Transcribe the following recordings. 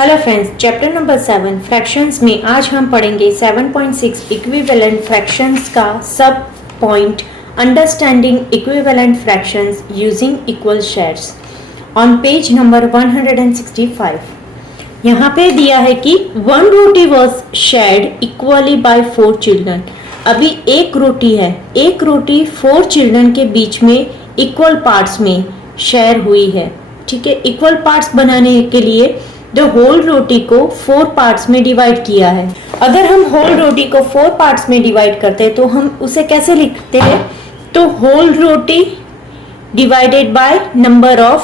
Hello friends, chapter number 7 fractions में आज हम पढ़ेंगे 7.6 इक्विवेलेंट फ्रैक्शंस का sub point understanding equivalent fractions using equal shares on page number 165। यहाँ पे दिया है कि 1 roti was shared equally by 4 children. अभी एक रोटी है, एक रोटी 4 चिल्ड्रन के बीच में इक्वल पार्ट्स में शेयर हुई है। ठीक है, इक्वल पार्ट्स बनाने के लिए द होल रोटी को 4 पार्ट्स में डिवाइड किया है। अगर हम होल रोटी को 4 पार्ट्स में डिवाइड करते हैं तो हम उसे कैसे लिखते हैं? तो whole roti divided by number of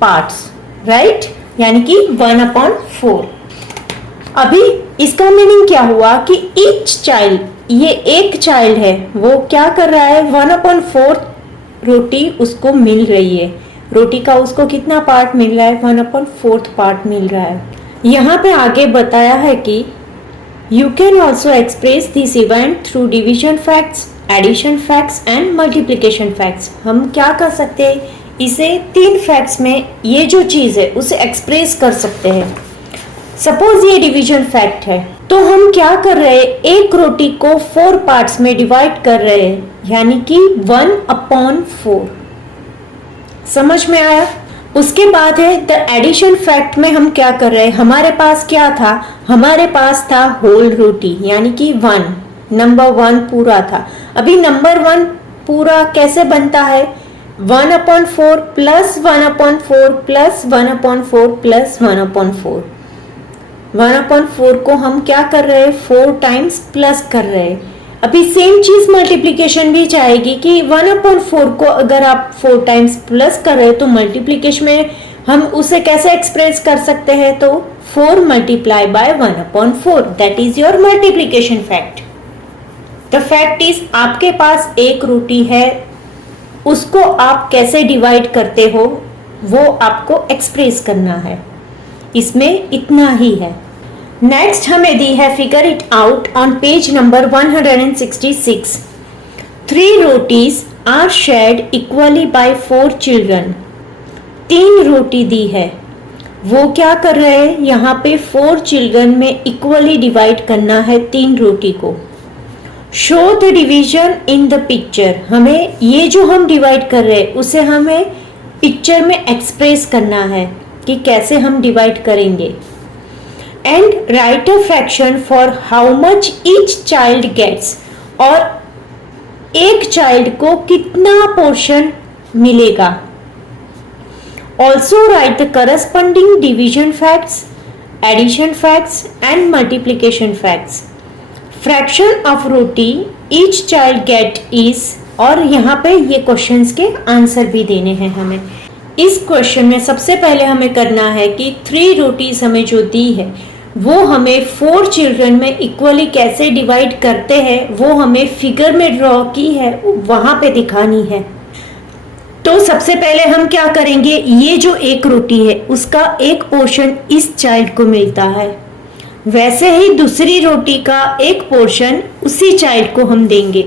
parts, right, यानी कि 1/4। अभी इसका मीनिंग क्या हुआ कि ईच चाइल्ड, ये एक चाइल्ड है, वो क्या कर रहा है, 1/4 रोटी उसको मिल रही है। रोटी का उसको कितना पार्ट मिल रहा है? 1/4 पार्ट मिल रहा है। यहाँ पे आगे बताया है कि you can also express this event through division facts, addition facts and multiplication facts. हम क्या कर सकते हैं? इसे 3 फैक्ट्स में ये जो चीज़ है उसे एक्सप्रेस कर सकते हैं। सपोज ये डिवीजन फैक्ट है, तो हम क्या कर रहे हैं, एक रोटी को 4 पार्ट्स में डिवाइड कर रहे हैं, यानी कि 1/4। समझ में आया? उसके बाद है द एडिशन फैक्ट में हम क्या कर रहे हैं, हमारे पास क्या था, हमारे पास था होल रोटी, यानी कि 1, नंबर 1 पूरा था। अभी नंबर 1 पूरा कैसे बनता है? 1/4 प्लस 1/4 प्लस 1/4 प्लस 1/4। 1/4 को हम क्या कर रहे हैं, 4 टाइम्स प्लस कर रहे हैं। अभी सेम चीज मल्टीप्लिकेशन भी चाहेगी कि 1/4 को अगर आप 4 टाइम्स प्लस कर रहे हैं तो मल्टीप्लिकेशन में हम उसे कैसे एक्सप्रेस कर सकते हैं? तो 4 multiply by 1/4, that is your multiplication fact. The fact is आपके पास एक रोटी है, उसको आप कैसे डिवाइड करते हो वो आपको एक्सप्रेस करना है। इसमें इतना ही है। नेक्स्ट हमें दी है figure it out on page number 166। 3 rotis are shared equally by 4 children. 3 रोटी दी है, वो क्या कर रहे हैं, यहाँ पे 4 चिल्ड्रन में इक्वली डिवाइड करना है 3 रोटी को। Show the division in the picture. हमें ये जो हम डिवाइड कर रहे हैं उसे हमें पिक्चर में एक्सप्रेस करना है कि कैसे हम डिवाइड करेंगे। And write a fraction for how much each child gets, और एक चाइल्ड को कितना पोर्शन मिलेगा। Also write the corresponding division facts, addition facts and multiplication facts. Fraction of roti each child get is, और यहाँ पे ये क्वेश्चंस के आंसर भी देने हैं हमें। इस क्वेश्चन में सबसे पहले हमें करना है कि 3 रोटीज हमें जो दी है वो हमें 4 चिल्ड्रन में इक्वली कैसे डिवाइड करते हैं वो हमें फिगर में ड्रॉ की है वहां पे दिखानी है। तो सबसे पहले हम क्या करेंगे, ये जो एक रोटी है उसका एक पोर्शन इस चाइल्ड को मिलता है, वैसे ही दूसरी रोटी का एक पोर्शन उसी चाइल्ड को हम देंगे,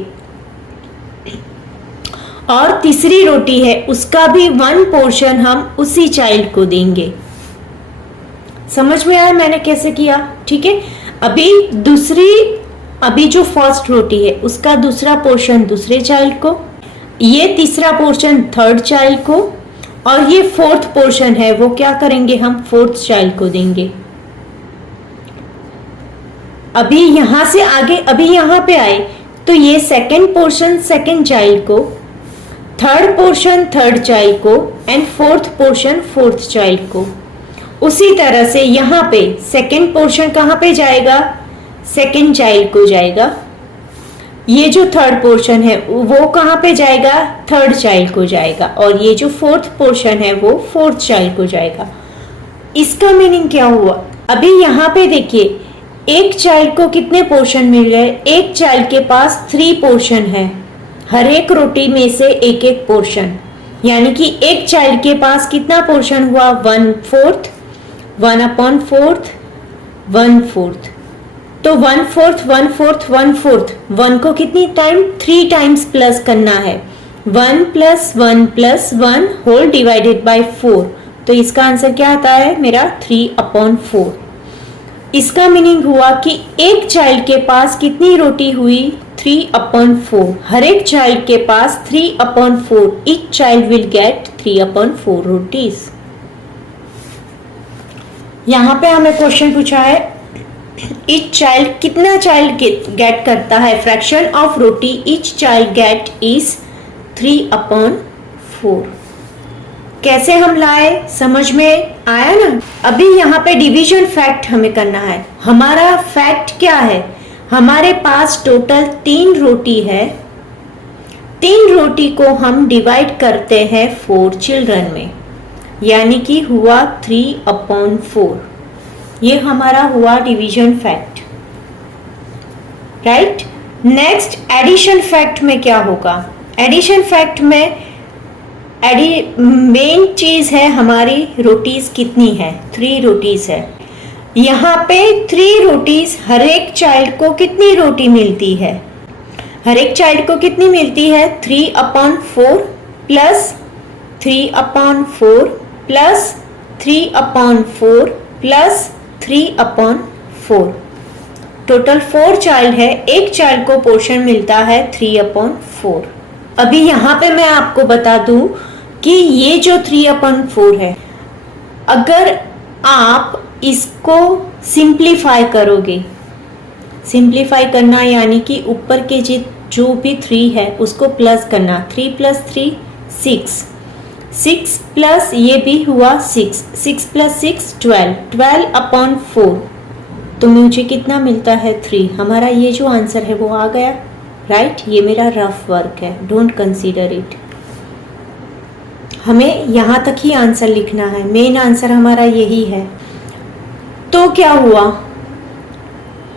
और तीसरी रोटी है उसका भी 1 पोर्शन हम उसी चाइल्ड को देंगे। समझ में आया मैंने कैसे किया? ठीक है। अभी जो फर्स्ट रोटी है उसका दूसरा पोर्शन दूसरे चाइल्ड को, ये तीसरा पोर्शन थर्ड चाइल्ड को, और ये 4th पोर्शन है वो क्या करेंगे, हम 4th चाइल्ड को देंगे। अभी यहां से आगे, अभी यहां पे आए तो ये 2nd पोर्शन 2nd चाइल्ड को, 3rd पोर्शन 3rd चाइल्ड को and 4th portion 4th child को। उसी तरह से यहाँ पे 2nd पोर्शन कहाँ पे जाएगा, 2nd चाइल्ड को जाएगा। ये जो 3rd पोर्शन है वो कहाँ पे जाएगा, 3rd चाइल्ड को जाएगा, और ये जो 4th पोर्शन है वो 4th चाइल्ड को जाएगा। इसका मीनिंग क्या हुआ? अभी यहाँ पे देखिए एक चाइल्ड को कितने पोर्शन मिल रहे हैं, एक चाइल्ड के पास 3 पोर्शन है, हर एक रोटी में से एक एक पोर्शन, यानी कि एक चाइल्ड के पास कितना पोर्शन हुआ, 1/4, 1/4, 1/4। तो 1/4, 1/4, 1/4, 1 को कितनी टाइम, 3 टाइम्स प्लस करना है। 1 + 1 + 1 होल डिवाइडेड बाय 4, तो इसका आंसर क्या आता है मेरा 3/4। इसका मीनिंग हुआ कि एक चाइल्ड के पास कितनी रोटी हुई 3/4। हर एक चाइल्ड के पास 3/4, each child will get 3/4 rotis. यहाँ पे हमें क्वेश्चन पूछा है ईच चाइल्ड, कितना चाइल्ड गेट करता है, fraction of roti each child get is 3/4। कैसे हम लाए, समझ में आया ना। अभी यहाँ पे डिवीजन फैक्ट हमें करना है। हमारा फैक्ट क्या है, हमारे पास टोटल 3 रोटी है। 3 रोटी को हम डिवाइड करते हैं 4 चिल्ड्रन में, यानी कि हुआ 3/4। ये हमारा हुआ division fact, right. Next addition fact में क्या होगा, एडिशन फैक्ट में मेन चीज है हमारी रोटीज कितनी है, 3 रोटीज है। यहाँ पे 3 रोटीज, हर एक चाइल्ड को कितनी रोटी मिलती है, हर एक चाइल्ड को कितनी मिलती है 3/4 plus 3/4 plus 3/4 plus 3/4, total 4 child है। एक चाइल्ड को पोर्शन मिलता है 3/4। अभी यहाँ पे मैं आपको बता दूं कि ये जो 3/4 है, अगर आप इसको सिंप्लीफाई करोगे, सिंप्लीफाई करना यानी कि ऊपर के जो भी 3 है उसको प्लस करना, 3 + 3 6, 6 प्लस ये भी हुआ 6, 6 + 6 12, 12/4। तो मुझे कितना मिलता है 3। हमारा ये जो आंसर है वो आ गया, राइट। ये मेरा रफ वर्क है, डोंट कंसीडर इट। हमें यहाँ तक ही आंसर लिखना है, मेन आंसर हमारा यही है। तो क्या हुआ,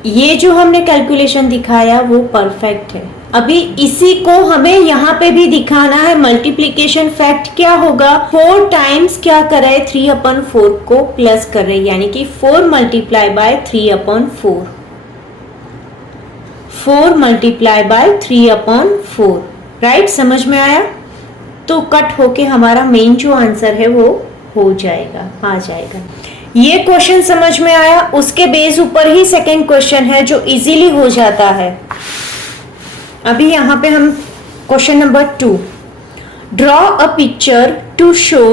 ये जो हमने कैलकुलेशन दिखाया वो परफेक्ट है। अभी इसी को हमें यहाँ पे भी दिखाना है। मल्टीप्लिकेशन फैक्ट क्या होगा, 4 टाइम्स क्या कर रहे 3/4 को प्लस कर रहे, यानी कि 4 × 3/4, 4 × 3/4, राइट। समझ में आया। तो कट होके हमारा मेन जो आंसर है वो हो जाएगा, आ जाएगा। ये क्वेश्चन समझ में आया। उसके बेस ऊपर ही सेकंड क्वेश्चन है जो इजीली हो जाता है। अभी यहाँ पे हम question number 2, draw a picture to show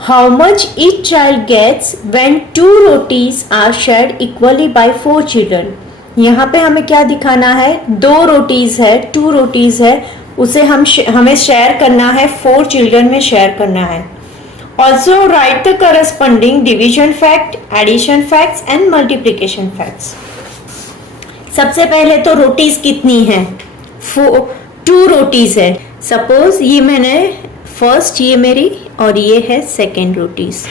how much each child gets when 2 rotis are shared equally by 4 children. यहाँ पे हमें क्या दिखाना है, 2 रोटीज है, 2 रोटीज है, उसे हमें शेयर करना है, 4 चिल्ड्रन में शेयर करना है। Also write the corresponding division fact, addition facts and multiplication facts. सबसे पहले तो रोटीज कितनी है, 2 रोटीज है। सपोज ये मैंने फर्स्ट, ये मेरी, और ये है सेकेंड रोटीज।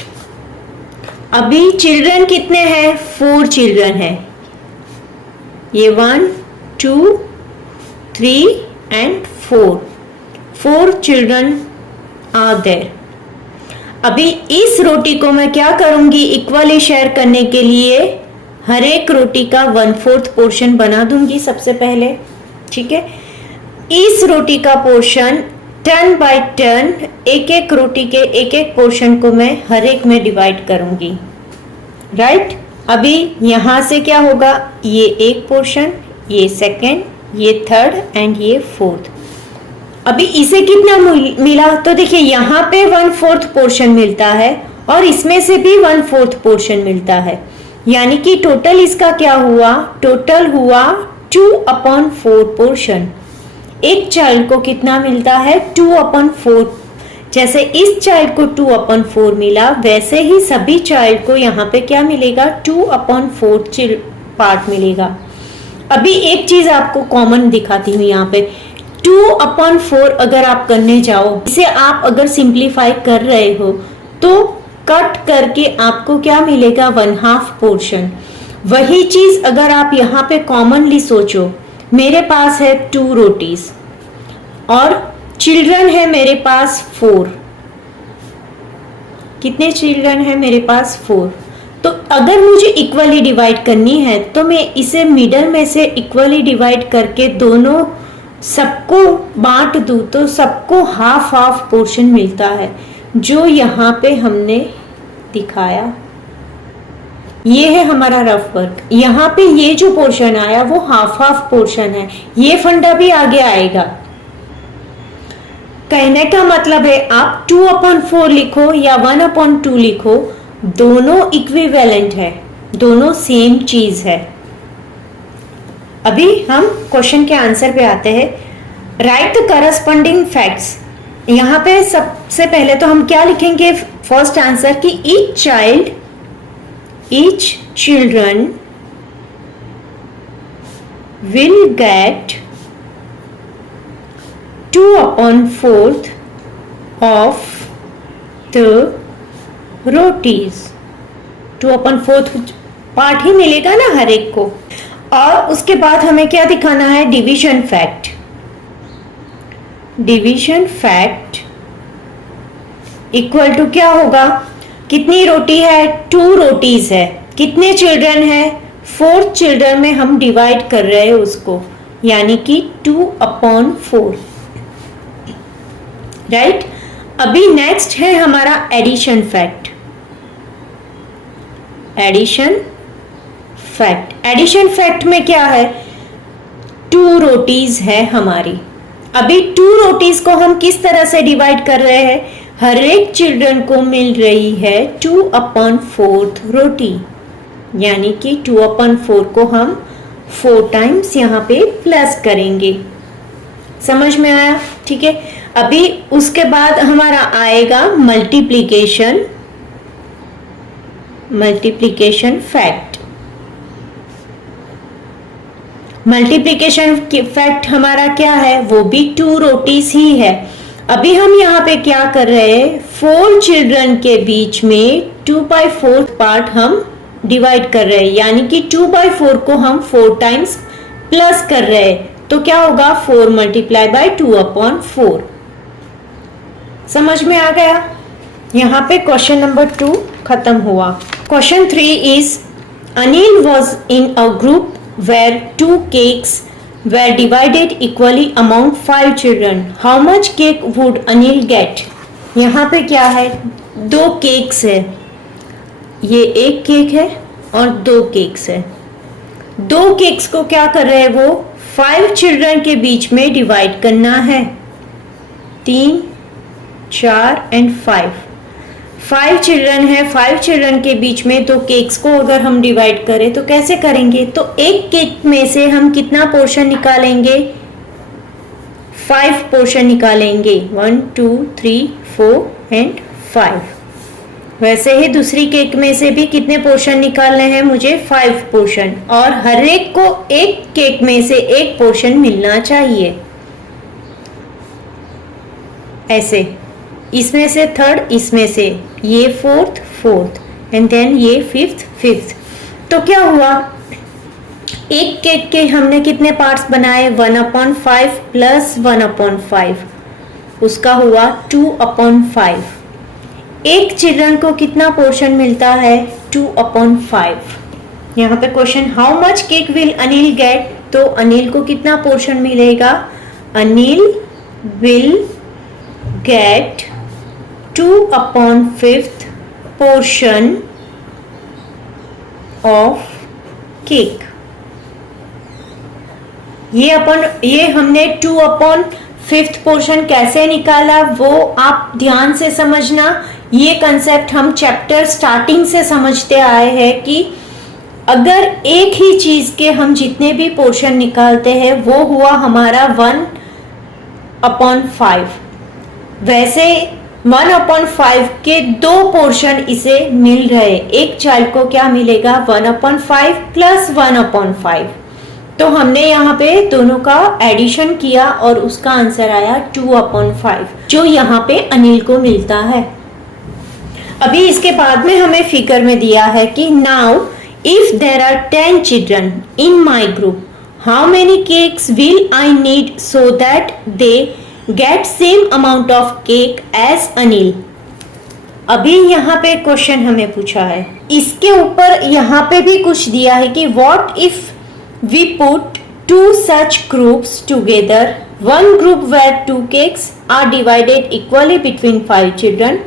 अभी चिल्ड्रन कितने हैं, 4 चिल्ड्रन है। ये 1 2 3 and 4 चिल्ड्रन आर देयर। अभी इस रोटी को मैं क्या करूंगी, इक्वली शेयर करने के लिए हर एक रोटी का 1/4 पोर्शन बना दूंगी सबसे पहले, ठीक है। इस रोटी का पोर्शन 10 by 10, एक एक रोटी के एक एक पोर्शन को मैं हर एक में डिवाइड करूंगी, राइट। अभी यहां से क्या होगा, ये एक पोर्शन, ये सेकेंड, ये थर्ड एंड ये फोर्थ। अभी इसे कितना मिला, तो देखिए यहाँ पे 1/4 पोर्शन मिलता है और इसमें से भी 1/4 पोर्शन मिलता है, यानी कि टोटल इसका क्या हुआ, टोटल हुआ 2/4 पोर्शन। एक चाइल्ड को कितना मिलता है, 2/4। जैसे इस चाइल्ड को 2/4 मिला, वैसे ही सभी चाइल्ड को यहाँ पे क्या मिलेगा, 2/4 पार्ट मिलेगा। अभी एक चीज आपको कॉमन दिखाती हूँ यहाँ पे, 2/4 अगर आप करने जाओ, इसे आप अगर सिंप्लीफाई कर रहे हो तो कट करके आपको क्या मिलेगा, 1/2 पोर्शन। वही चीज अगर आप यहाँ पे कॉमनली सोचो, मेरे पास है 2 रोटीज और चिल्ड्रन है मेरे पास 4। कितने चिल्ड्रन है मेरे पास, 4। तो अगर मुझे इक्वली डिवाइड करनी है तो मैं इसे मिडल में से इक्वली डिवाइड करके दोनों सबको बांट दूं तो सबको 1/2 पोर्शन मिलता है, जो यहाँ पे हमने दिखाया। ये है हमारा रफ वर्क। यहाँ पे ये जो पोर्शन आया वो हाफ हाफ पोर्शन है, ये फंडा भी आगे आएगा। कहने का मतलब है आप 2/4 लिखो या 1/2 लिखो, दोनों इक्विवेलेंट है, दोनों सेम चीज है। अभी हम क्वेश्चन के आंसर पे आते हैं। Right the corresponding facts. यहाँ पे सबसे पहले तो हम क्या लिखेंगे, फर्स्ट आंसर की each children will get 2/4 of the rotis। 2/4 part ही मिलेगा ना हर एक को। और उसके बाद हमें क्या दिखाना है, division fact. Division fact equal to क्या होगा, कितनी रोटी है, 2 रोटीज है, कितने चिल्ड्रन है, 4 चिल्ड्रन में हम डिवाइड कर रहे हैं उसको, यानी कि 2/4, राइट। अभी नेक्स्ट है हमारा addition fact. Addition fact, addition fact में क्या है, 2 रोटीज है हमारी। अभी 2 रोटीज को हम किस तरह से डिवाइड कर रहे हैं, हर एक चिल्ड्रन को मिल रही है 2/4 रोटी, यानी कि 2/4 को हम 4 टाइम्स यहाँ पे प्लस करेंगे। समझ में आया, ठीक है। अभी उसके बाद हमारा आएगा मल्टीप्लिकेशन फैक्ट। मल्टीप्लिकेशन फैक्ट हमारा क्या है, वो भी 2 रोटीज ही है। अभी हम यहाँ पे क्या कर रहे हैं, 4 चिल्ड्रन के बीच में 2/4 पार्ट हम डिवाइड कर रहे हैं, यानी कि 2/4 को हम 4 टाइम्स प्लस कर रहे हैं, तो क्या होगा 4 मल्टीप्लाई बाय 2/4। समझ में आ गया। यहाँ पे क्वेश्चन नंबर 2 खत्म हुआ। Question 3 is Anil was in a group where 2 cakes were divided equally among 5 children. How much cake would Anil get? यहाँ पे क्या है, 2 केक्स है, ये 1 केक है और 2 केक्स है। 2 केक्स को क्या कर रहे हैं, वो 5 चिल्ड्रन के बीच में डिवाइड करना है, 3, 4 एंड 5 चिल्ड्रन है, 5 चिल्ड्रन के बीच में 2 केक्स को अगर हम डिवाइड करें तो कैसे करेंगे, तो एक केक में से हम कितना पोर्शन निकालेंगे, 5 पोर्शन निकालेंगे, 1 2 3 4 एंड 5। वैसे ही दूसरी केक में से भी कितने पोर्शन निकालने हैं मुझे, 5 पोर्शन, और हर एक को एक केक में से एक पोर्शन मिलना चाहिए। ऐसे इसमें से 3rd, इसमें से ये 4th एंड देन ये 5th। तो क्या हुआ, एक केक के हमने कितने पार्ट्स बनाए, 1/5 प्लस 1/5, उसका हुआ 2/5। एक चिल्ड्रन को कितना पोर्शन मिलता है, 2/5। यहाँ पे question how much cake will Anil get, तो अनिल को कितना पोर्शन मिलेगा, Anil will get 2/5 portion of cake। ये हमने 2/5 पोर्शन कैसे निकाला वो आप ध्यान से समझना। ये कंसेप्ट हम चैप्टर स्टार्टिंग से समझते आए हैं कि अगर एक ही चीज के हम जितने भी पोर्शन निकालते हैं वो हुआ हमारा 1/5। वैसे 1/5 के 2 पोर्शन इसे मिल रहे, एक चाइल्ड को क्या मिलेगा, 1/5 प्लस 1/5। तो हमने यहाँ पे दोनों का एडिशन किया और उसका आंसर आया 2/5, जो यहाँ पे अनिल को मिलता है। अभी इसके बाद में हमें फिगर में दिया है कि now if there are 10 children in my group, how many cakes will I need so that they get same amount of cake as Anil. अभी यहाँ पे क्वेश्चन हमें पूछा है, इसके ऊपर यहाँ पे भी कुछ दिया है कि what if we put 2 such groups together, one group where 2 cakes are divided equally between 5 children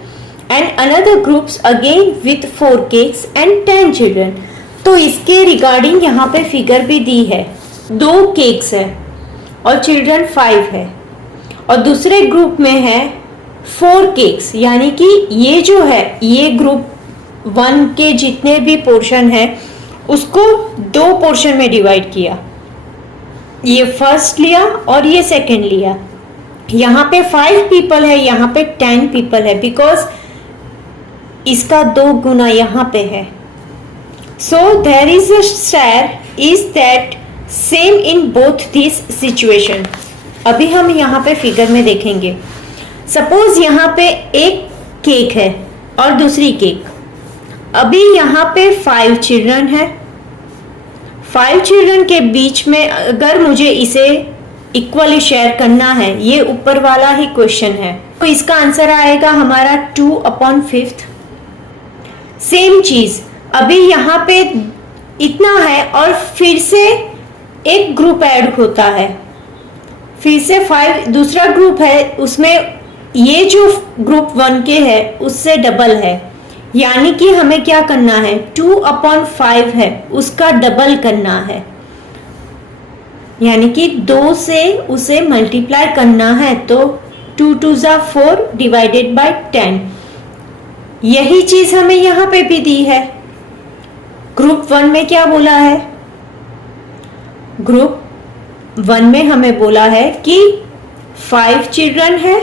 and another groups again with 4 cakes and 10 children. तो इसके रिगार्डिंग यहाँ पे फिगर भी दी है, 2 केक्स है और चिल्ड्रन 5 है, और दूसरे ग्रुप में है 4 केक्स, यानी कि ये जो है ये ग्रुप 1 के जितने भी पोर्शन है उसको 2 पोर्शन में डिवाइड किया, ये फर्स्ट लिया और ये सेकंड लिया। यहाँ पे 5 पीपल है, यहाँ पे 10 पीपल है, बिकॉज इसका 2 गुना यहाँ पे है। So there is a share is that same in both this situation. अभी हम यहाँ पे फिगर में देखेंगे, सपोज यहाँ पे एक केक है और दूसरी केक, अभी यहाँ पे 5 चिल्ड्रन है, 5 चिल्ड्रन के बीच में अगर मुझे इसे इक्वली शेयर करना है, ये ऊपर वाला ही क्वेश्चन है, तो इसका आंसर आएगा हमारा 2/5। सेम चीज अभी यहाँ पे इतना है और फिर से एक ग्रुप ऐड होता है, फिर से 5 दूसरा ग्रुप है, उसमें ये जो ग्रुप 1 के है उससे डबल है, यानी कि हमें क्या करना है, 2/5 है उसका डबल करना है, यानी कि 2 से उसे मल्टीप्लाई करना है, तो 2 2 जा 4 डिवाइडेड बाय 10। यही चीज हमें यहाँ पे भी दी है। ग्रुप 1 में क्या बोला है, ग्रुप 1 में हमें बोला है कि 5 चिल्ड्रन है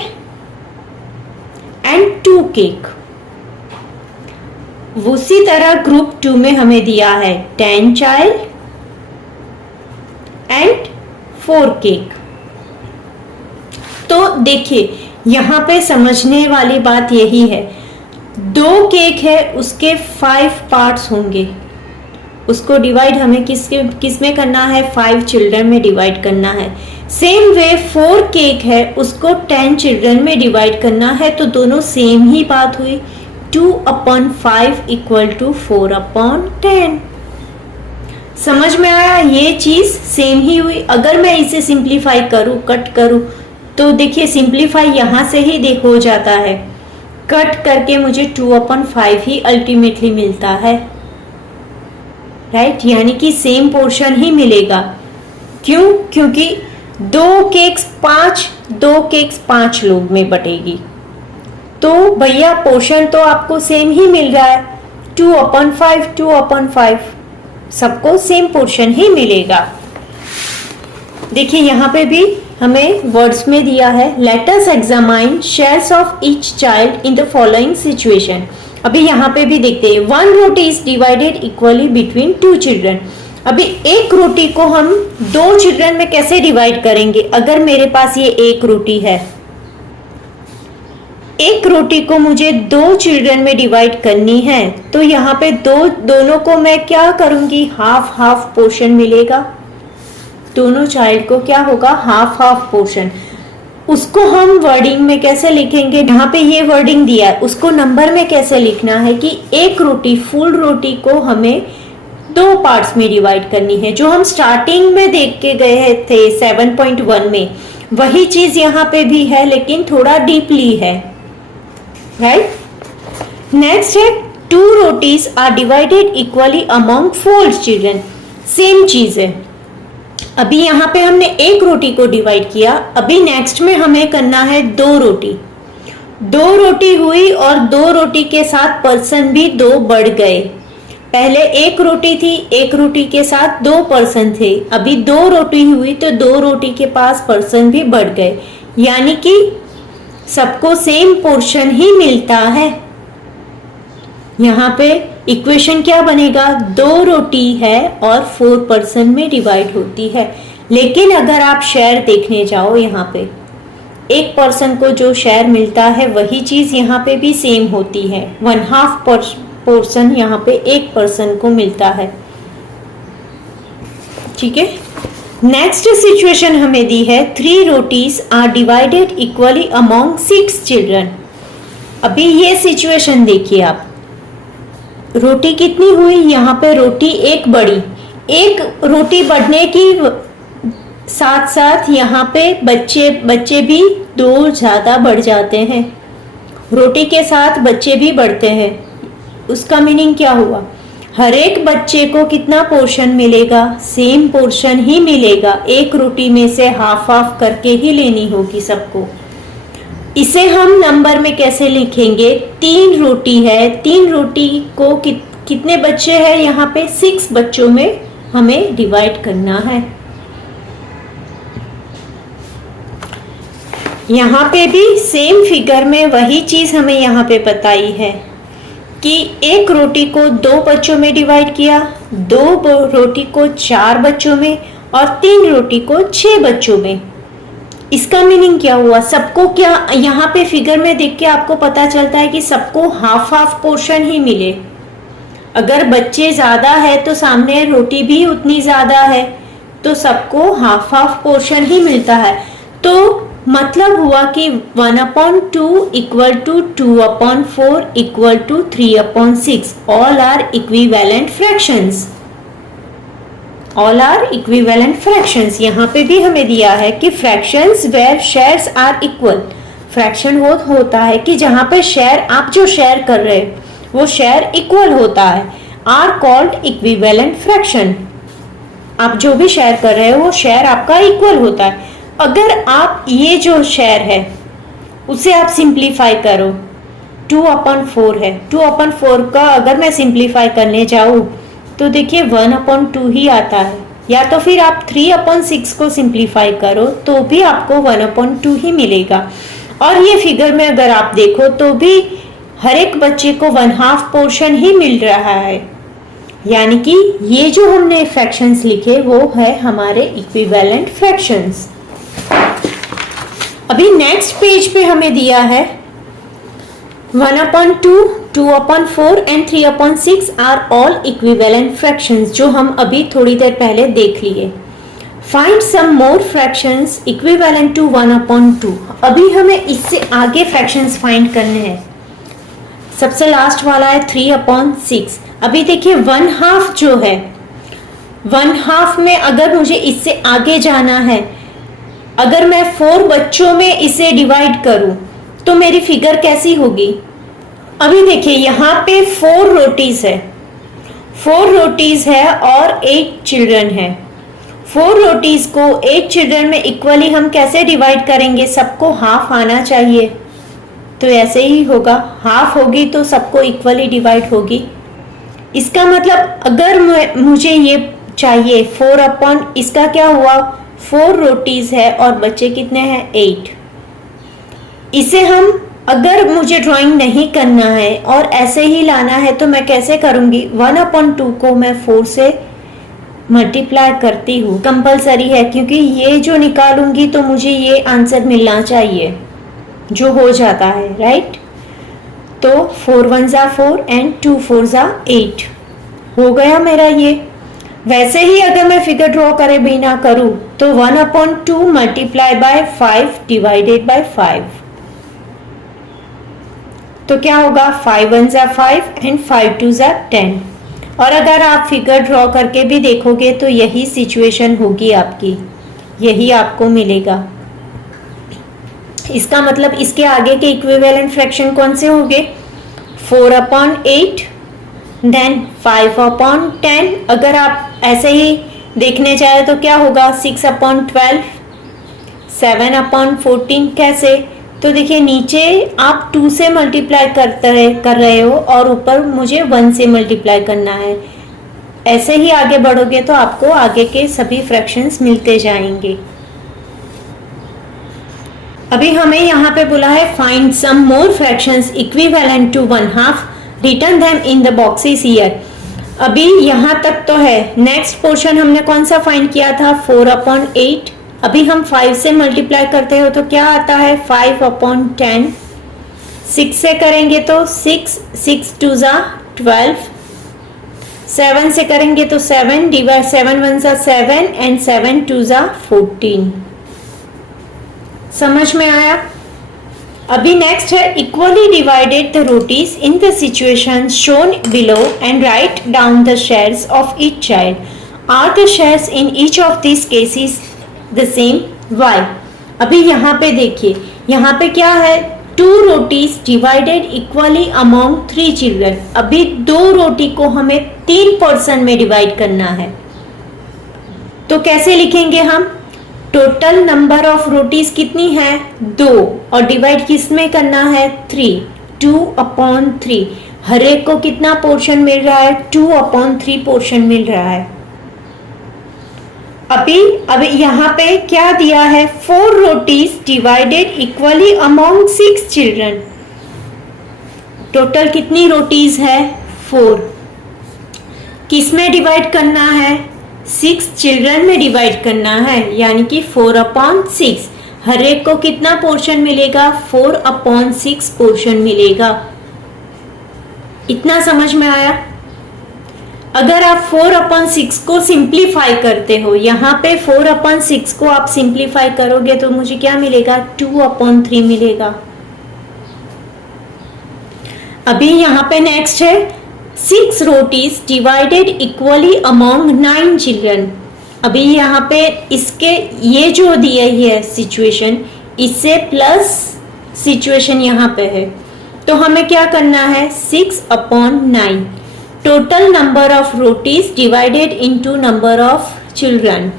एंड 2 केक। उसी तरह ग्रुप 2 में हमें दिया है 10 चाइल्ड एंड 4 केक। तो देखिए यहाँ पे समझने वाली बात यही है, 2 केक है उसके 5 पार्ट्स होंगे, उसको डिवाइड हमें किस में करना है, 5 चिल्ड्रन में डिवाइड करना है। सेम वे 4 केक है उसको 10 चिल्ड्रन में डिवाइड करना है, तो दोनों सेम ही बात हुई, 2/5 इक्वल टू 4/10। समझ में आया, ये चीज सेम ही हुई। अगर मैं इसे सिंप्लीफाई करूं, कट करूं, तो देखिए सिंप्लीफाई यहां से ही हो जाता है, कट करके मुझे 2/5 ही अल्टीमेटली मिलता है, राइट, यानी कि सेम पोर्शन ही मिलेगा। क्यों? क्योंकि 2 केक्स 5 लोग में बटेगी, तो भैया पोर्शन तो आपको सेम ही मिल रहा है, 2/5 सबको सेम पोर्शन ही मिलेगा। देखिए यहाँ पे भी हमें वर्ड्स में दिया है, let us examine shares of each child in the following situation. अभी यहाँ पे भी देखते हैं, 1 roti is divided equally between 2 children. अभी एक रोटी को हम 2 चिल्ड्रन में कैसे डिवाइड करेंगे, अगर मेरे पास ये एक रोटी है, एक रोटी को मुझे 2 चिल्ड्रन में डिवाइड करनी है, तो यहाँ पे दोनों को मैं क्या करूंगी, हाफ पोर्शन मिलेगा, दोनों चाइल्ड को क्या होगा, हाफ पोर्शन। उसको हम वर्डिंग में कैसे लिखेंगे, यहाँ पे ये वर्डिंग दिया है, उसको नंबर में कैसे लिखना है कि एक रोटी, फुल रोटी को हमें 2 पार्ट्स में डिवाइड करनी है, जो हम स्टार्टिंग में देख के गए थे 7.1 में, वही चीज यहाँ पे भी है लेकिन थोड़ा डीपली है, राइट। नेक्स्ट है 2 rotis are divided equally among 4 children. Same चीज है, अभी यहाँ पे हमने एक रोटी को डिवाइड किया, अभी नेक्स्ट में हमें करना है 2 रोटी। 2 रोटी हुई और 2 रोटी के साथ पर्सन भी 2 बढ़ गए, पहले एक रोटी थी, एक रोटी के साथ 2 पर्सन थे, अभी 2 रोटी हुई तो 2 रोटी के पास पर्सन भी बढ़ गए, यानी कि सबको सेम पोर्शन ही मिलता है। यहाँ पे इक्वेशन क्या बनेगा, 2 रोटी है और 4 पर्सन में डिवाइड होती है, लेकिन अगर आप शेयर देखने जाओ, यहाँ पे एक पर्सन को जो शेयर मिलता है वही चीज यहाँ पे भी सेम होती है, 1/2 पोर्शन यहाँ पे एक पर्सन को मिलता है, ठीक है। नेक्स्ट सिचुएशन हमें दी है, 3 rotis are divided equally among 6 children. अभी ये सिचुएशन देखिए आप, रोटी कितनी हुई, यहाँ पे रोटी एक बढ़ी, एक रोटी बढ़ने की साथ साथ यहाँ पे बच्चे भी 2 ज्यादा बढ़ जाते हैं, रोटी के साथ बच्चे भी बढ़ते हैं। उसका मीनिंग क्या हुआ? हर एक बच्चे को कितना पोर्शन मिलेगा? सेम पोर्शन ही मिलेगा। एक रोटी में से हाफ हाफ करके ही लेनी होगी सबको। इसे हम नंबर में कैसे लिखेंगे? 3 रोटी है, 3 रोटी को कितने बच्चे हैं? यहाँ पे 6 बच्चों में हमें डिवाइड करना है। यहाँ पे भी सेम फिगर में वही चीज हमें यहाँ पे बताई है कि एक रोटी को 2 बच्चों में डिवाइड किया, 2 रोटी को 4 बच्चों में और 3 रोटी को 6 बच्चों में। इसका मीनिंग क्या हुआ? सबको क्या यहाँ पे फिगर में देख के आपको पता चलता है कि सबको हाफ हाफ पोर्शन ही मिले। अगर बच्चे ज्यादा है तो सामने रोटी भी उतनी ज्यादा है, तो सबको हाफ हाफ पोर्शन ही मिलता है। तो मतलब हुआ कि 1/2 equal to 2/4 equal to 3/6। All are equivalent fractions. All are equivalent fractions. यहाँ पे भी हमें दिया है कि fractions where shares are equal. Fraction वो होता है कि जहाँ पे शेयर, आप जो शेयर कर रहे हैं वो शेयर इक्वल होता है, आर कॉल्ड इक्विवेलेंट फ्रैक्शन। आप जो भी शेयर कर रहे हो वो शेयर आपका इक्वल होता है। अगर आप ये जो शेयर है उसे आप सिंप्लीफाई करो, 2/4 है, 2/4 का अगर मैं सिंप्लीफाई करने जाऊँ तो देखिए 1/2 ही आता है, या तो फिर आप 3/6 को सिंप्लीफाई करो तो भी आपको 1/2 ही मिलेगा। और ये फिगर में अगर आप देखो तो भी हर एक बच्चे को 1/2 पोर्शन ही मिल रहा है, यानी कि ये जो हमने फ्रैक्शंस लिखे वो है हमारे इक्विवेलेंट फ्रैक्शंस। अभी नेक्स्ट पेज पे हमें दिया है 1/2, 2/4 and 3/6 are all equivalent fractions, जो हम अभी थोड़ी देर पहले देख लिए। Find some more fractions equivalent to 1/2। अभी हमें इससे आगे फ्रैक्शंस फाइंड करने हैं। सबसे लास्ट वाला है 3/6। अभी देखिए 1/2 जो है, 1/2 में अगर मुझे इससे आगे जाना है, अगर मैं 4 बच्चों में इसे डिवाइड करूं तो मेरी फिगर कैसी होगी? अभी देखिए यहाँ पे 4 रोटीज है, 4 रोटीज है और 8 चिल्ड्रन है। 4 रोटीज को 8 चिल्ड्रन में इक्वली हम कैसे डिवाइड करेंगे? सबको हाफ आना चाहिए, तो ऐसे ही होगा, हाफ होगी तो सबको इक्वली डिवाइड होगी। इसका मतलब अगर मुझे ये चाहिए 4/, इसका क्या हुआ? 4 रोटीज है और बच्चे कितने हैं? 8। इसे हम, अगर मुझे ड्राइंग नहीं करना है और ऐसे ही लाना है तो मैं कैसे करूंगी? 1/2 को मैं 4 से मल्टीप्लाई करती हूँ, कंपलसरी है, क्योंकि ये जो निकालूंगी तो मुझे ये आंसर मिलना चाहिए, जो हो जाता है, राइट? तो 4 1 जा 4 एंड 2 4 जा 8 हो गया मेरा ये। वैसे ही अगर मैं फिगर ड्रॉ करे बिना करूं तो 1/2 मल्टीप्लाई बाय 5 डिवाइडेड बाय 5, तो क्या होगा? 5 1 जा 5 एंड 5 2 जा 10। और अगर आप फिगर ड्रॉ करके भी देखोगे तो यही सिचुएशन होगी आपकी, यही आपको मिलेगा। इसका मतलब इसके आगे के इक्विवेलेंट फ्रैक्शन कौन से होंगे? 4/8 देन 5/10। अगर आप ऐसे ही देखने जाए तो क्या होगा? 6/12, 7/14। कैसे? तो देखिए नीचे आप 2 से मल्टीप्लाई कर रहे हो और ऊपर मुझे 1 से मल्टीप्लाई करना है। ऐसे ही आगे बढ़ोगे तो आपको आगे के सभी फ्रैक्शंस मिलते जाएंगे। अभी हमें यहाँ पे बोला है find some more fractions equivalent to 1/2, return them in the boxes here. अभी यहाँ तक तो है। नेक्स्ट पोर्शन हमने कौन सा फाइंड किया था? 4/8। अभी हम 5 से मल्टीप्लाई करते हो तो क्या आता है? 5/10। 6 से करेंगे तो 6, 6 2 जा 12। 7 से करेंगे तो 7 डिवाइड 7 1 जा 7 एंड 7 2 जा 14। समझ में आया? अभी नेक्स्ट है equally divided the rotis in the situation shown below and write down the shares of each child. Are the shares in each of this cases the same? Why? अभी यहाँ पे देखिए, यहाँ पे क्या है? 2 rotis divided equally among 3 children. अभी 2 रोटी को हमें 3 पोर्शन में डिवाइड करना है, तो कैसे लिखेंगे हम? टोटल नंबर ऑफ रोटीज कितनी है? 2, और डिवाइड किस में करना है? 3, 2/3। हर एक को कितना पोर्शन मिल रहा है? 2/3 पोर्शन मिल रहा है। अभी यहाँ पे क्या दिया है? 4 rotis divided equally among 6 children. Total कितनी रोटीज है? 4। किस में डिवाइड करना है? 6 चिल्ड्रन में डिवाइड करना है, यानी कि 4/6। हर एक को कितना पोर्शन मिलेगा? 4/6 पोर्शन मिलेगा। इतना समझ में आया? अगर आप 4/6 को सिंप्लीफाई करते हो, यहाँ पे 4/6 को आप सिंप्लीफाई करोगे तो मुझे क्या मिलेगा? 2/3 मिलेगा। अभी यहाँ पे नेक्स्ट है 6 rotis divided equally among 9 children. अभी यहाँ पे इसके ये जो दिया है सिचुएशन, इससे प्लस सिचुएशन यहाँ पे है, तो हमें क्या करना है? 6/9 total number of rotis divided into number of children,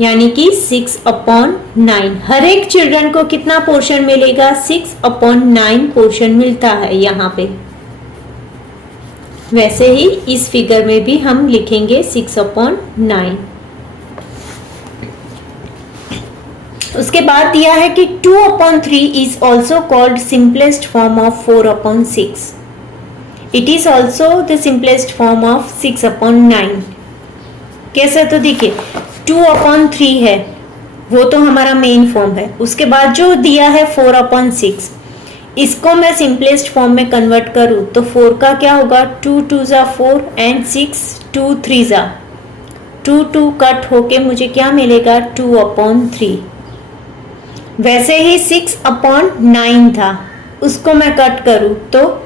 यानी कि 6/9। हर एक चिल्ड्रन को कितना पोर्शन मिलेगा? 6/9 पोर्शन मिलता है यहाँ पे। वैसे ही इस फिगर में भी हम लिखेंगे 6/9। उसके बाद दिया है कि 2/3 is also called simplest form of 4/6। It is also the simplest form of 6/9। कैसे? तो देखिए 2/3 है, वो तो हमारा मेन फॉर्म है। उसके बाद जो दिया है 4/6, इसको मैं सिंपलेस्ट फॉर्म में कन्वर्ट करूँ तो 4 का क्या होगा? 2 2 ज़ा 4 एंड 6 2 3 ज़ा 2 कट होके मुझे क्या मिलेगा? 2/3। वैसे ही 6/9 था, उसको मैं कट करूँ तो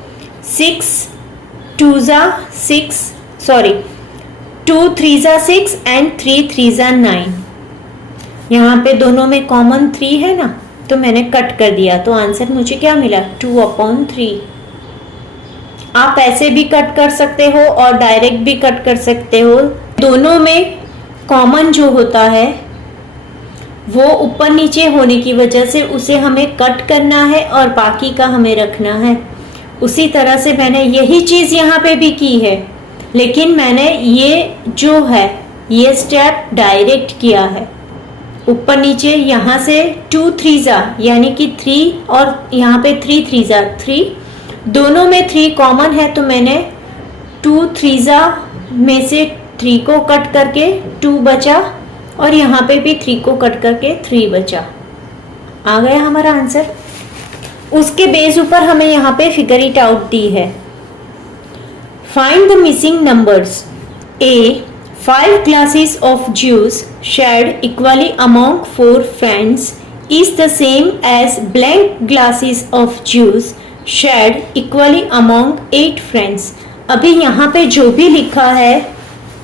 6 2 ज़ा 6 सॉरी 2 3 ज़ा 6 एंड 3 3 ज़ा 9। यहाँ पे दोनों में कॉमन 3 है ना, तो मैंने कट कर दिया, तो आंसर मुझे क्या मिला? 2/3। आप ऐसे भी कट कर सकते हो और डायरेक्ट भी कट कर सकते हो। दोनों में कॉमन जो होता है वो ऊपर नीचे होने की वजह से उसे हमें कट करना है और बाकी का हमें रखना है। उसी तरह से मैंने यही चीज़ यहाँ पे भी की है, लेकिन मैंने ये जो है ये स्टेप डायरेक्ट किया है। ऊपर नीचे यहाँ से 2 3 ज़ा यानी कि 3 और यहाँ पे 3 3 ज़ा 3, दोनों में 3 कॉमन है, तो मैंने 2 3 ज़ा में से 3 को कट करके 2 बचा और यहाँ पे भी 3 को कट करके 3 बचा। आ गया हमारा आंसर। उसके बेस ऊपर हमें यहाँ पे फिगर इट आउट दी है। Find the missing numbers. A 5 glasses of juice shared equally among 4 friends is the same as blank glasses of juice shared equally among 8 friends। अभी यहाँ पे जो भी लिखा है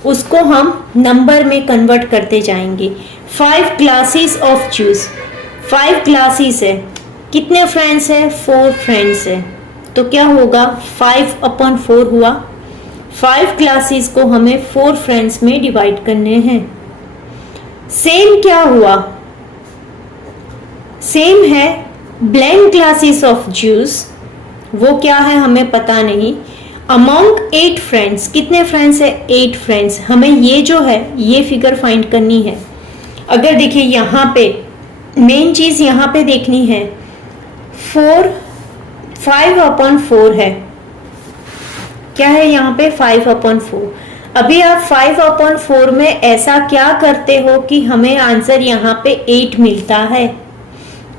उसको हम नंबर में कन्वर्ट करते जाएंगे। 5 glasses of juice, 5 glasses है, कितने फ्रेंड्स है? 4 फ्रेंड्स है, तो क्या होगा? 5/4 हुआ। 5 क्लासेस को हमें 4 फ्रेंड्स में डिवाइड करने हैं। सेम क्या हुआ? सेम है ब्लैंक ग्लासेस ऑफ जूस, वो क्या है हमें पता नहीं। अमॉन्ग 8 फ्रेंड्स, कितने फ्रेंड्स है? 8 फ्रेंड्स। हमें ये जो है ये फिगर फाइंड करनी है। अगर देखिए यहाँ पे मेन चीज़ यहाँ पे देखनी है, 5/4 है, क्या है यहाँ पे? 5/4। अभी आप 5/4 में ऐसा क्या करते हो कि हमें आंसर यहाँ पे 8 मिलता है,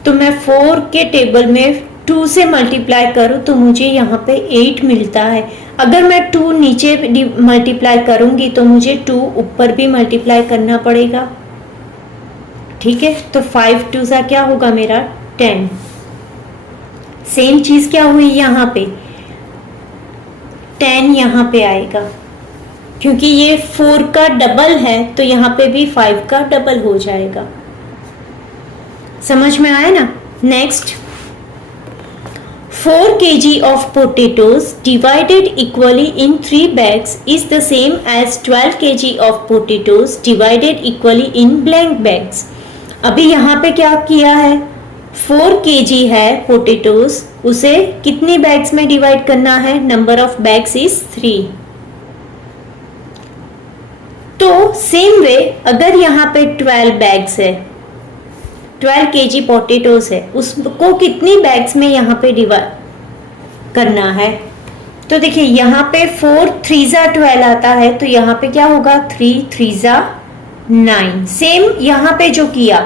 तो मैं 4 के टेबल में 2 से मल्टीप्लाई करूँ तो मुझे यहाँ पे 8 मिलता है। अगर मैं 2 नीचे मल्टीप्लाई करूँगी तो मुझे 2 ऊपर भी मल्टीप्लाई करना पड़ेगा। ठीक है, तो 5 2 सा क्या होगा मेरा? 10। सेम चीज़ क्या हुई यहाँ पे? 10 यहाँ पे आएगा, क्योंकि ये 4 का डबल है तो यहाँ पे भी 5 का डबल हो जाएगा। समझ में आया ना? Next 4 kg of potatoes divided equally in 3 bags is the same as 12 kg of potatoes divided equally in blank bags. अभी यहाँ पे क्या किया है, 4 kg है पोटेटोज, उसे कितनी बैग्स में डिवाइड करना है, नंबर ऑफ बैग्स इज 3. तो सेम वे अगर यहाँ पे 12 बैग्स है, 12 kg पोटेटोज है, उसको कितनी बैग्स में यहाँ पे डिवाइड करना है. तो देखिए यहाँ पे 4 3 12 आता है, तो यहाँ पे क्या होगा, 3 3 9. सेम यहाँ पे जो किया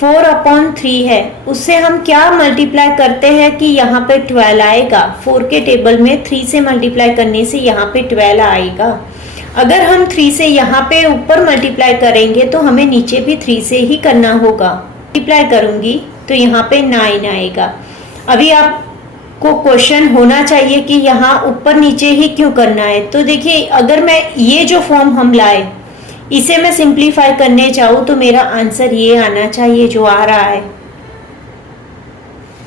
4/3 है, उससे हम क्या मल्टीप्लाई करते हैं कि यहाँ पे 12 आएगा. 4 के टेबल में 3 से मल्टीप्लाई करने से यहाँ पे 12 आएगा. अगर हम 3 से यहाँ पे ऊपर मल्टीप्लाई करेंगे तो हमें नीचे भी 3 से ही करना होगा. मल्टीप्लाई करूंगी तो यहाँ पे 9 आएगा. अभी आपको क्वेश्चन होना चाहिए कि यहाँ ऊपर नीचे ही क्यों करना है. तो देखिए अगर मैं ये जो फॉर्म हम लाए इसे मैं सिंप्लीफाई करने जाऊं तो मेरा आंसर ये आना चाहिए जो आ रहा है.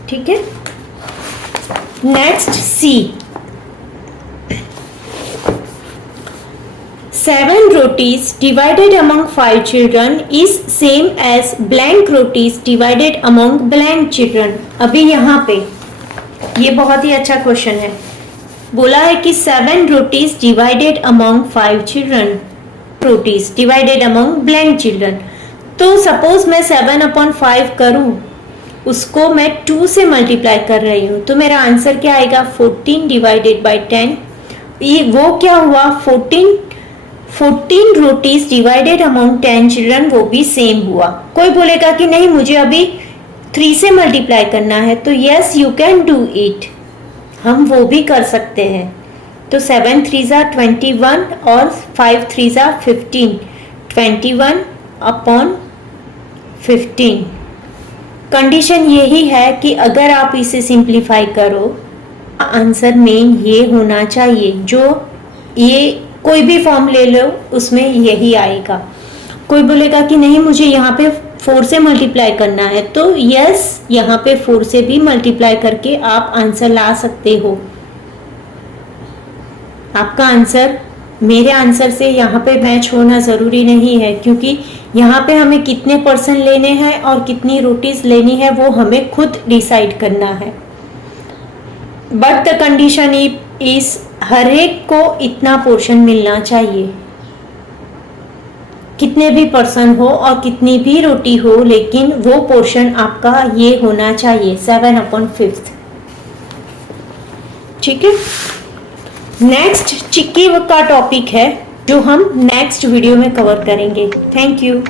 ठीक है. Next C, 7 rotis divided among 5 children is same as blank rotis divided among blank children. अभी यहाँ पे ये बहुत ही अच्छा क्वेश्चन है. बोला है कि 7 rotis divided among 5 children, rotis divided among blank children. तो सपोज मैं 7/5 करूं, उसको मैं 2 से मल्टीप्लाई कर रही हूं, तो मेरा आंसर क्या आएगा, 14 डिवाइडेड बाई 10. ये वो क्या हुआ, 14 रोटीज डिवाइडेड अमंग 10 चिल्ड्रन, वो भी सेम हुआ. कोई बोलेगा कि नहीं मुझे अभी 3 से मल्टीप्लाई करना है, तो yes you can do it, हम वो भी कर सकते हैं. तो 7 3 21 और 5 3 15, 21/15. कंडीशन यही है कि अगर आप इसे सिंप्लीफाई करो, आंसर मेन ये होना चाहिए, जो ये कोई भी फॉर्म ले लो उसमें यही आएगा. कोई बोलेगा कि नहीं मुझे यहाँ पे 4 से मल्टीप्लाई करना है, तो यस यहाँ पे 4 से भी मल्टीप्लाई करके आप आंसर ला सकते हो. आपका आंसर मेरे आंसर से यहाँ पे मैच होना ज़रूरी नहीं है, क्योंकि यहाँ पे हमें कितने परसेंट लेने हैं और कितनी रोटीज लेनी है वो हमें खुद डिसाइड करना है. बट द कंडीशन इज हर एक को इतना पोर्शन मिलना चाहिए, कितने भी पर्सन हो और कितनी भी रोटी हो, लेकिन वो पोर्शन आपका ये होना चाहिए 7/5. ठीक है. नेक्स्ट चिक्की का टॉपिक है जो हम नेक्स्ट वीडियो में कवर करेंगे. Thank you.